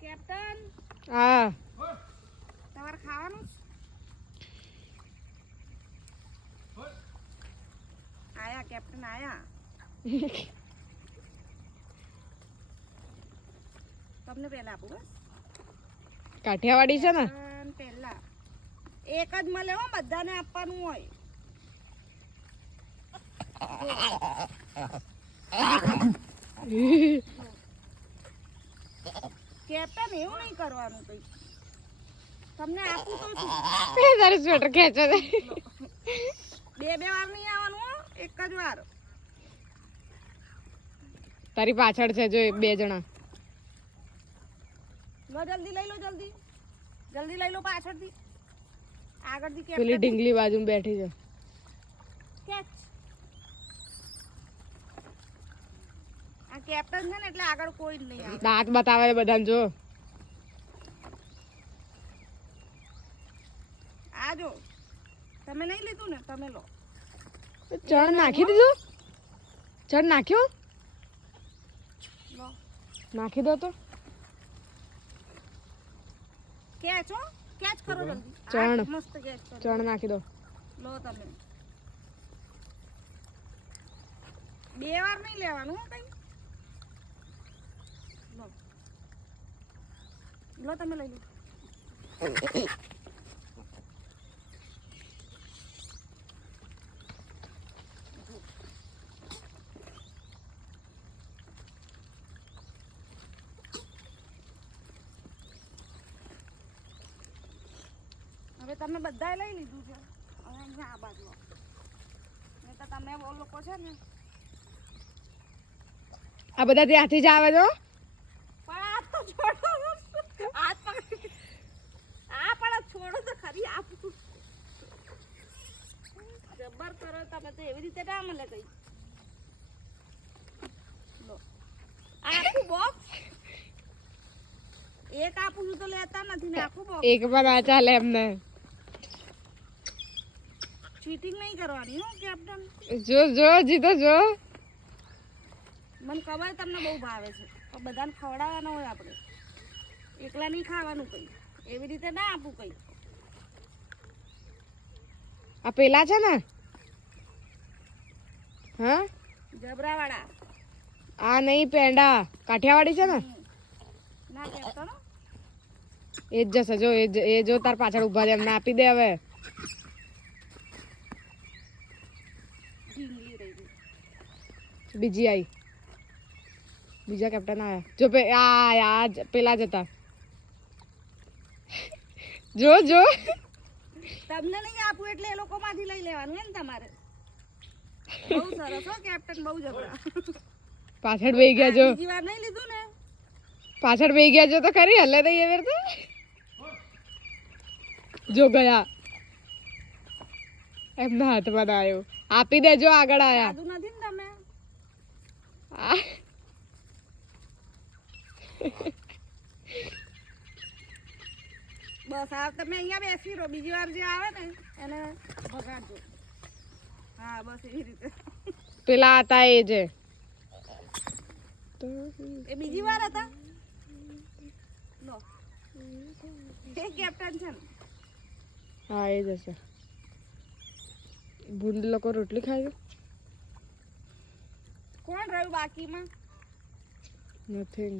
Captain હા તમારે ખાવાનું આયા કેપ્ટન આયા તમને પહેલા આપું બસ કાઠિયાવાડી છે ને પહેલા એક જ મળે હો બધાને આપવાનું હોય કેપ્ટન એવું નહીં કરવાનું કઈ તમને આપું તો છું તારું સ્વેટર ખેંચો છે બે વાર નહીં આવવાનું હો એક જ વાર તારી પાછળ છે જો 2 જણા લો જલ્દી લઈ લો જલ્દી લઈ લો પાછળથી આગળથી પેલી કેપ્ટન ઢીંગલી બાજુમાં બેઠી છે કેચ આ કેપ્ટન છે ને એટલે આગળ કોઈ જ નહીં આવે દાંત બતાવે બધાને જો આ જો તમે નહીં લીધું ને તમે લો ચણ નાખી દીધું ચણ નાખ્યો લો નાખી દો તો કેચ હો કેચ કરો જલ્દી ચણ. આ મસ્ત કેચ કરો ચણ નાખી દો લો તમે બે વાર નહીં લેવાનું હો કઈ લો લો તમે લઈ લો હવે તમે બધાએ લઈ લીધું છે હવે અહીંયા આ બાજુ નહીં તો તમે બહુ લોકો છે ને આ બધા ત્યાંથી જ આવે છો પણ આ તો છોડો આ પકડી આ પણ છોડો તો ખરી આપું જબર કરો તમે તો એવી રીતે ના મળે કઈ લો આખું બોક્સ એક આપું છું તો લેતા નથી ને આખું બોક્સ એક પણ આ ચાલે એમને ચીટિંગ નહીં કરવાની હો કેપ્ટન જો જો જીતો જો મને ખબર તમને બહુ ભાવે છે પણ બધાને ખવડાવવાના હોય આપણે એકલા નહીં ખાવાનું કઈ એવી રીતે ના આપું કઈ આ પેલા છે ને હા જબરાવાળા આ નહીં પેંડા કાઠિયાવાડી છે ને ના કેપ્ટન હો. એ જ જશે જો એ જો તાર પાછળ ઊભા છે એમને આપી દે હવે ઢીંગલી રહી ગઈ બીજી આવી બીજા કેપ્ટન આયા જો પેલા જ હતા જો જો તમને નહીં આપું એટલે એ લોકો માંથી લઈ લેવાનું હે ને તમારે બહુ સરસ હો કેપ્ટન બહુ જબરા પાછળ બેહી ગયા જો બીજી વાર નહીં લીધું ને પાછળ બેહી ગયા જો તો ખરી હલે તો એવી રીતે જો ગયા એમના હાથમાં ના આવ્યો આપી દેજો આગળ આયા સાદું નથી ને તમે આ. બસ આ તમે અહીંયા બેસી રહો બીજી વાર જે આવે ને એને ભગાડજો હા બસ એવી રીતે પેલા હતા એ જે એ બીજી વાર હતા લો એ કેપ્ટન છે ને હા એ જ હશે ભૂંડ લોકો રોટલી ખાય કોણ રહ્યું બાકીમાં નથિંગ